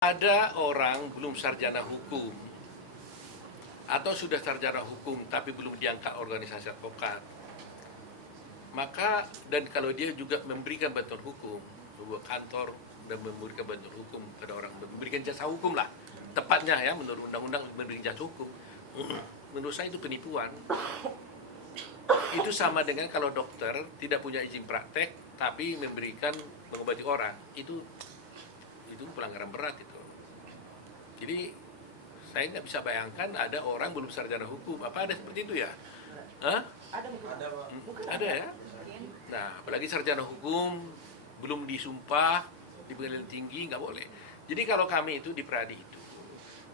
Ada orang belum sarjana hukum atau sudah sarjana hukum tapi belum diangkat organisasi advokat, maka dan kalau dia juga memberikan bantuan hukum, sebuah kantor dan memberikan bantuan hukum pada orang, memberikan jasa hukum lah, tepatnya ya menurut undang-undang memberikan jasa hukum, menurut saya itu penipuan. Itu sama dengan kalau dokter tidak punya izin praktek tapi mengobati orang, itu pelanggaran berat itu. Jadi saya nggak bisa bayangkan ada orang belum sarjana hukum. Apa ada seperti itu ya? Hah? Ada ya? Nah, apalagi sarjana hukum belum disumpah di pengadilan tinggi nggak boleh. Jadi kalau kami itu di Pradi itu,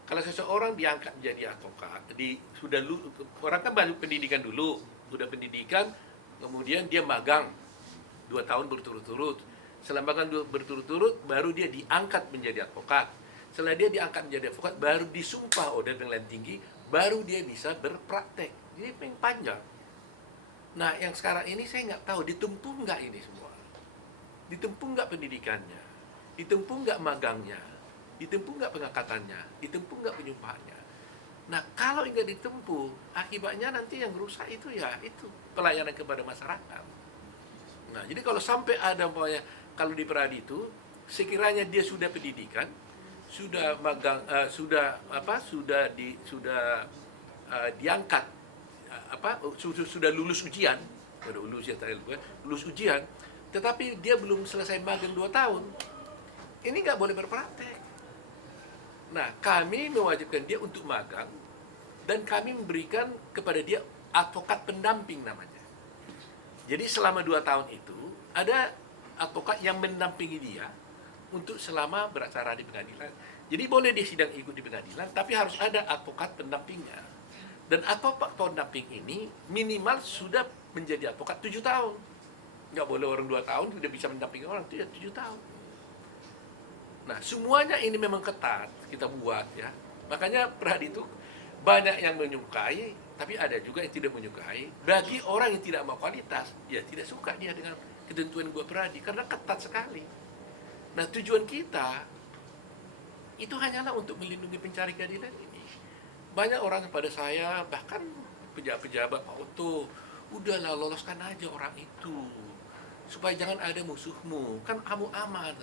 kalau seseorang diangkat menjadi advokat, orang kan baru pendidikan dulu, sudah pendidikan, kemudian dia magang 2 tahun berturut-turut. Selama magang berturut-turut, baru dia diangkat menjadi advokat. Setelah dia diangkat menjadi advokat, baru disumpah oleh pengadilan tinggi, baru dia bisa berpraktek. Jadi panjang. Nah, yang sekarang ini saya nggak tahu, ditempuh nggak ini semua? Ditempuh nggak pendidikannya? Ditempuh nggak magangnya? Ditempuh nggak pengangkatannya? Ditempuh nggak penyumpahannya? Nah, kalau nggak ditempuh, akibatnya nanti yang rusak itu ya itu pelayanan kepada masyarakat. Nah, jadi kalau sampai ada kalau di Pradi itu, sekiranya dia sudah pendidikan, sudah magang, diangkat, sudah lulus ujian, lulus ujian, tetapi dia belum selesai magang 2 tahun, ini nggak boleh berpraktek. Nah, kami mewajibkan dia untuk magang dan kami memberikan kepada dia advokat pendamping namanya. Jadi selama 2 tahun itu ada advokat yang mendampingi dia untuk selama beracara di pengadilan. Jadi boleh dia sidang ikut di pengadilan, tapi harus ada advokat pendampingnya. Dan advokat pendamping ini minimal sudah menjadi advokat 7 tahun. Nggak boleh orang 2 tahun sudah bisa mendampingi orang, tidak 7 tahun. Nah, semuanya ini memang ketat kita buat ya. Makanya Pradi itu banyak yang menyukai, tapi ada juga yang tidak menyukai. Bagi orang yang tidak mau kualitas, ya tidak suka dia dengan ketentuan gua Pradi karena ketat sekali. Nah, tujuan kita itu hanyalah untuk melindungi pencari keadilan ini. Banyak orang kepada saya, bahkan pejabat-pejabat, Pak Otto, udahlah loloskan aja orang itu, supaya jangan ada musuhmu, kan kamu aman.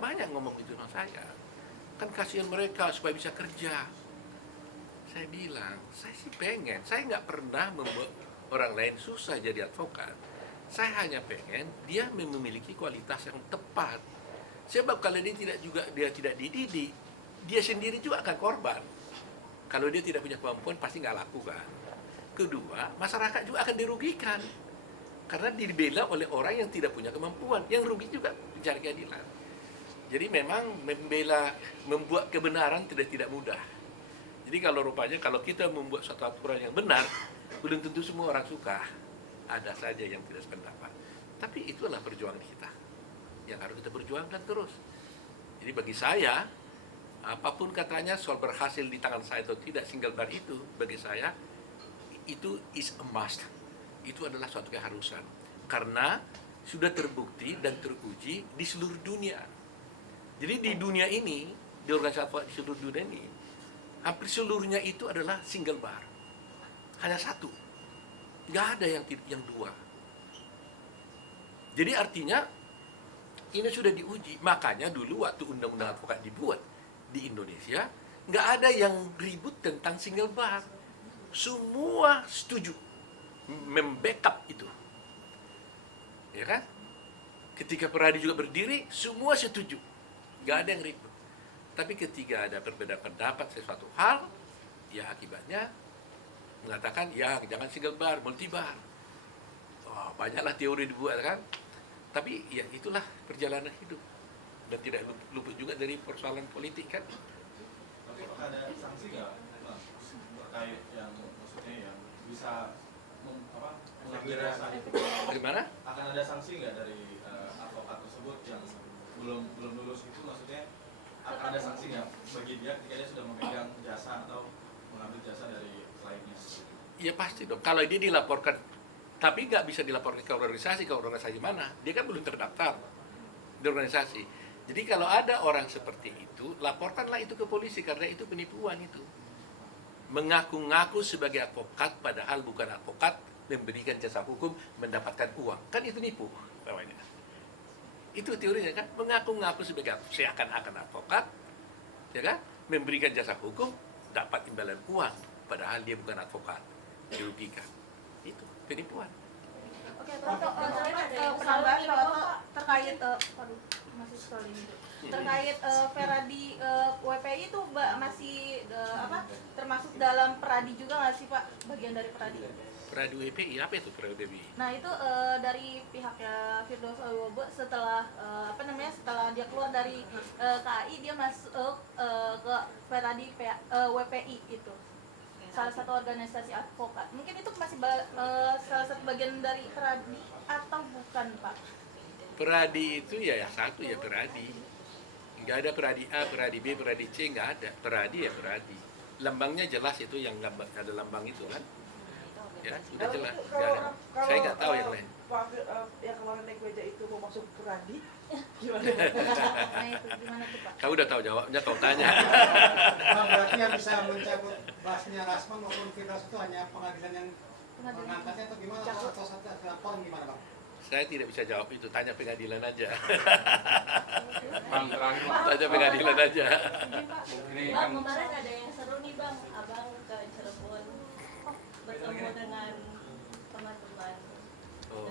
Banyak ngomong itu sama saya. Kan kasihan mereka supaya bisa kerja. Saya bilang, saya sih pengen, saya nggak pernah membuat orang lain susah jadi advokat. Saya hanya pengen dia memiliki kualitas yang tepat. Sebab kalau dia tidak dididik, dia sendiri juga akan korban. Kalau dia tidak punya kemampuan, pasti nggak laku kan. Kedua, masyarakat juga akan dirugikan. Karena dibela oleh orang yang tidak punya kemampuan. Yang rugi juga pencari keadilan. Jadi memang membuat kebenaran tidak mudah. Jadi kalau kita membuat suatu aturan yang benar, belum tentu semua orang suka. Ada saja yang tidak sependapat. Tapi itulah perjuangan kita yang harus kita perjuangkan terus. Jadi bagi saya, apapun katanya soal berhasil di tangan saya atau tidak single bar itu, bagi saya itu is a must. Itu adalah suatu keharusan. Karena sudah terbukti dan teruji di seluruh dunia. Jadi di dunia ini, di organisasi advokat di seluruh dunia ini, hampir seluruhnya itu adalah single bar. Hanya satu. Nggak ada yang dua. Jadi artinya ini sudah diuji. Makanya dulu waktu undang-undang advokat dibuat di Indonesia, nggak ada yang ribut tentang single bar. Semua setuju membackup itu. Ya kan? Ketika Pradi juga berdiri, semua setuju. Nggak ada yang ribut. Tapi ketika ada perbedaan pendapat sesuatu hal, ya akibatnya mengatakan, ya jangan single bar, multi bar. Oh, banyaklah teori dibuat kan. Tapi ya itulah perjalanan hidup. Dan tidak luput juga dari persoalan politik kan. Tapi ada sanksi nggak terkait yang maksudnya yang bisa mengambil rasa itu? Bagaimana? Akan ada sanksi nggak dari advokat tersebut yang belum lulus itu, maksudnya akan ada sanksi nggak bagi dia ketika dia sudah memegang jasa atau mengambil jasa dari kliennya? Ya pasti dong. Kalau dia dilaporkan, tapi nggak bisa dilaporkan ke organisasi mana? Dia kan belum terdaftar di organisasi. Jadi kalau ada orang seperti itu, laporkanlah itu ke polisi karena itu penipuan itu. Mengaku-ngaku sebagai advokat padahal bukan advokat, memberikan jasa hukum, mendapatkan uang. Kan itu nipu namanya. Itu teorinya kan, mengaku-ngaku sebagai seakan-akan advokat, ya kan? Memberikan jasa hukum, dapat imbalan uang padahal dia bukan advokat, dirugikan. Itu penipuan. Oke, penambahan Pak terkait masih soal ini tuh. Terkait Feradi WPI itu masih termasuk dalam Peradi juga nggak sih Pak, bagian dari Peradi? Peradi WPI apa itu Peradi WPI? Nah itu dari pihaknya Firdaus Wibowo setelah setelah dia keluar dari KAI dia masuk ke Feradi WPI itu. Salah satu organisasi advokat. Mungkin itu masih salah satu bagian dari Peradi atau bukan, Pak? Peradi itu ya satu ya Peradi. Nggak ada Peradi A, Peradi B, Peradi C, nggak ada. Peradi ya Peradi. Lambangnya jelas itu yang ada lambang itu kan. Ya, sudah jelas. Nggak ada. Saya nggak tahu yang lain. Pak yang kemarin naik meja itu mau masuk Peradi, gimana? Nah itu gimana tuh, Pak? Kau udah tahu jawabnya, kau tanya. Nah, berarti yang bisa mencabut bahasnya Rasman maupun Firdaus itu hanya pengadilan yang mengangkatnya atau gimana? Atau satu lapor gimana, Bang? Saya tidak bisa jawab itu, tanya pengadilan aja. Bang, terakhir Bang. Tanya pengadilan aja. Ini Bang, kan kemarin ada yang seru nih Bang, Abang ke Cirebon bertemu dengan teman-teman